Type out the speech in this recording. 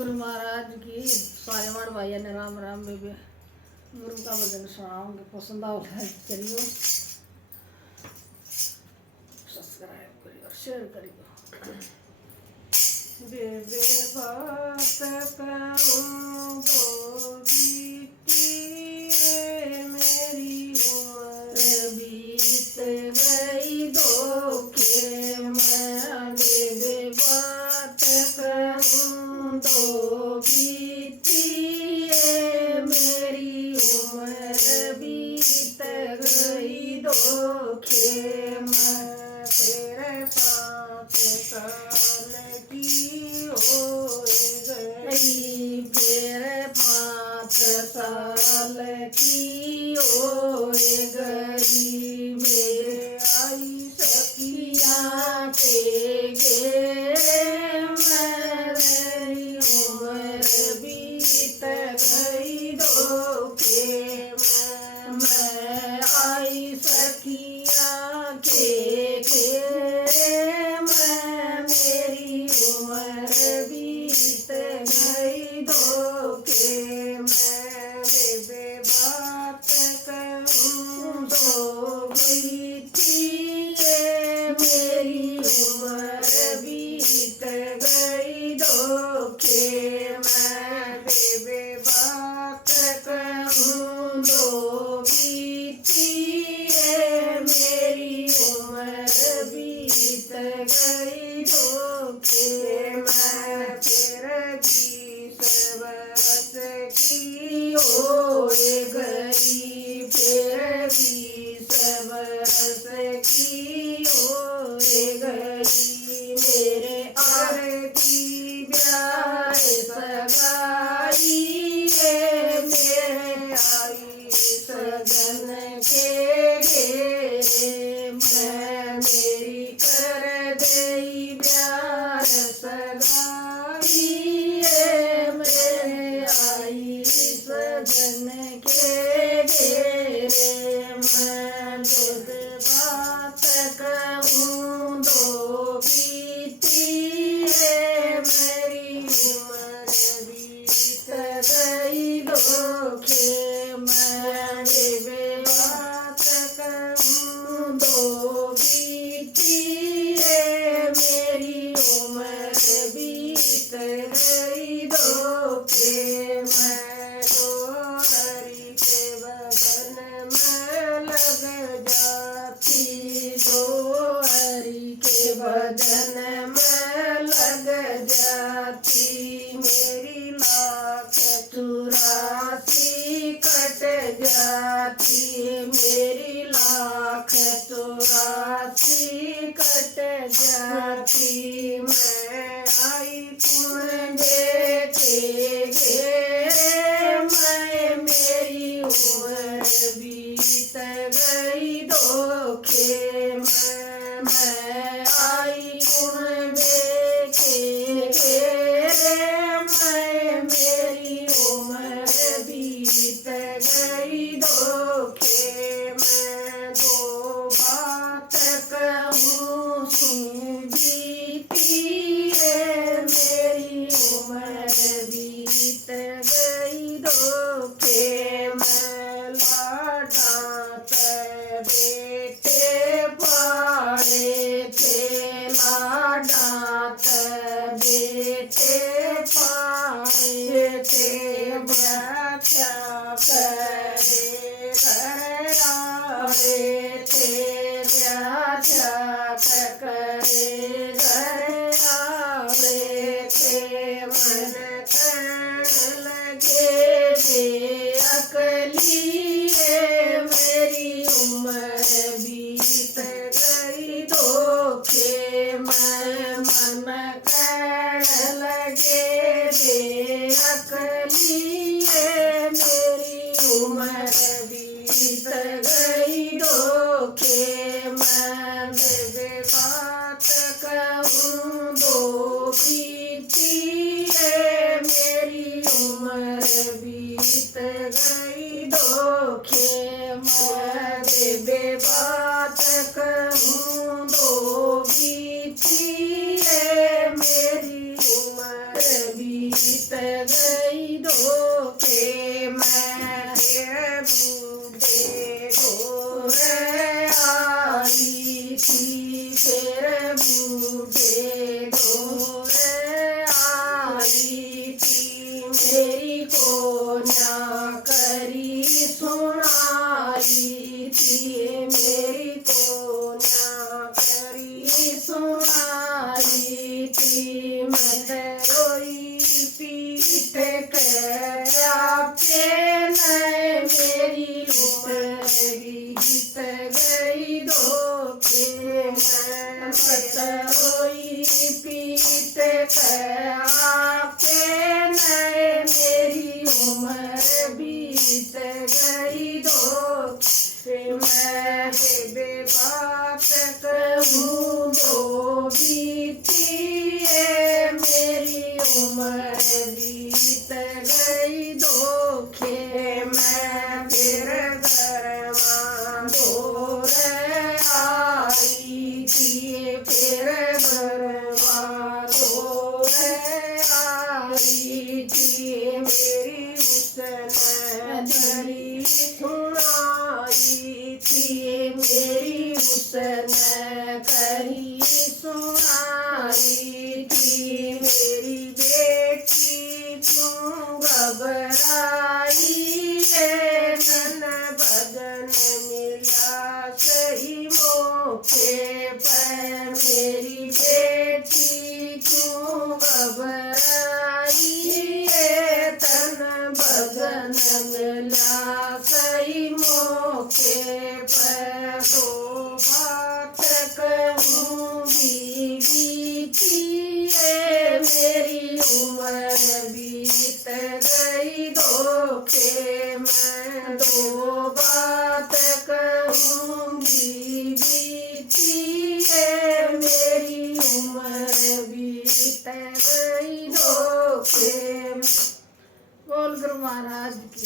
सतगुरु महाराज की सारे मार भाइया ने राम राम बेबे गुरु का भजन सुनाऊंगे। पसंद आओ करियो, सब्सक्राइब करियो और शेयर करियो। बेबे बात कहूँ दो बीती मेरी उम्र बीत गई धोखे में। बेबे बात कहूँ दो बीती मेरी उम्र बीत गई धोखे में। तेरे 5 साल की हो गई, फिर 5 साल की हो गई। मेरे आई सखिया के घेरे मेरी उम्र बीत गई धोखे में। मैं आई सखिया के घेरे में मेरी उम्र बीत गई धोखे में। बेबे बात कहूँ दो बीती मेरी उम्र बीत गई धोखे में। बेबे बात कहूँ दो बीती मेरी उम्र बीत गई धोखे में। फिर 20 बरस की हो गई, फिर 20 बरस की हो गई। मेरे आरती ब्याह सगाई मेरे आई सजन के घेरे में। मेरी कर गई ब्याह सगाई मेरे आई सजन के घेरे में। दूध बात कहूँ दो बीती मेरी उम्र बीत गई धोखे में। बेबे बात कहूँ दो बीती मेरी उम्र बीत गई धोखे में। दो हरि के भजन में लग जाती, दो हरि के भजन में लग जाती। मेरी 1,84 कट जाती, मेरी 1,84 कट जाती। मैं आई कुण देखे घेरे में मेरी उम्र बीत गई धोखे में। मैं आई कुण देखे घेरे में मेरी उम्र बीत गई धोखे में। दो बात कहूँ सुन बीती मेरी उम्र बीत गई धोखे में। लाडात बेटे पाड़े थे, लाडात बेटे पाड़े थे। व्याख्या करे घर आए थे, व्याख्या करे घर आए थे। मन कहन लगे बेअकली मेरी उम्र बीत गई धोखे में। मन कहन लगे बेअकली मेरी उम्र बीत गई धोखे में। बेबे बात कहूँ दो बीती मेरी उम्र बीत गई धोखे में। बेबे बात कहूँ दो बीती मेरी उम्र बीत गोरे आई थी फिर बूढ़े गोरे आई थी मेरी को ना करी सुनाई थी मेरी को ना करी सुनाई थी मैं रोई पीठ पे मेरी लुटरी जीत गई धोखे मैं रोई पीठ पे मेरी उम्र बीत गई धोखे मैं बेबात कहूँ दो बीती मेरी उम्र बीत गई धोखे मैं फिर घरवा दौड़े आई थी फिर घरवा दौड़े आई थी मेरी उसने धरी सुनाई थी मेरी उसने करी सुनाई थी मेरी बेटी क्यों घबराई नन भजन मिला सही मौके पर मेरी बेटी क्यों घबराई तन भजन मिला सही मौके पर दो बात कहूँगी बीती मेरी उम्र बीत गई धोखे मैं दो बात कहूँगी बीती मेरी उम्र बीत गई धोखे। बोल गुरु महाराज की।